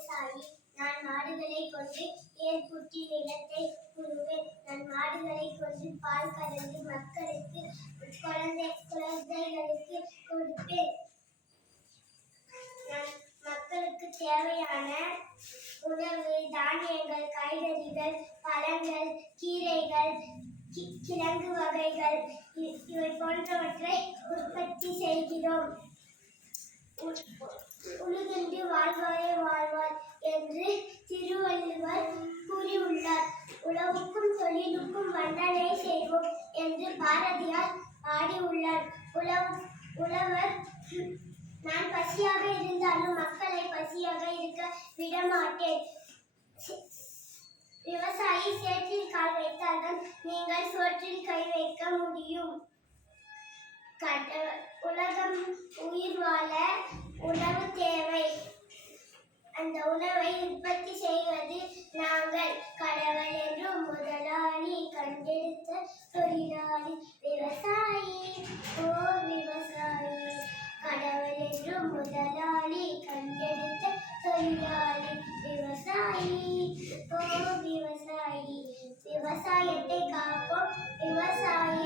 விவசாயி. நான் மாடுகளை கொண்டு ஏர் பூட்டி நிலத்தை உழுவேன். நான் மாடுகளை கொண்டு பால் கறந்து மக்களுக்கு குழந்தைகளுக்கு கொடுப்பேன். நான் மக்களுக்கு தேவையான உணவு, தானியங்கள், காய்கறிகள், பழங்கள், கீரைகள், கிழங்கு வகைகள் இவை போன்றவற்றை உற்பத்தி செய்கிறோம். உழுகின்ற வாழ்வாரே வாழ்வார் என்று திருவள்ளுவர் கூறியுள்ளார். உழவுக்கும் தொழிலுக்கும் வந்தனை செய்வோம் என்று பாரதியார் பாடியுள்ளார். உழவர் நான் பசியாக இருந்தாலும் மக்களை பசியாக இருக்க விடமாட்டேன். விவசாயி சேற்றில் கால் வைத்தால்தான் நீங்கள் சோற்றில் கை வைக்க முடியும். உலகம் உயிர் வாழ உணவு தேவை. அந்த உணவை உற்பத்தி செய்வது நாங்கள். கடவுள் என்றும் முதலாளி, கண்டெடுத்த தொழிலாளி விவசாயி. ஓ விவசாயி, கடவுள் என்றும் முதலாளி, கண்டெடுத்த தொழிலாளி விவசாயி. ஓ விவசாயி, விவசாயத்தை காப்போம், விவசாய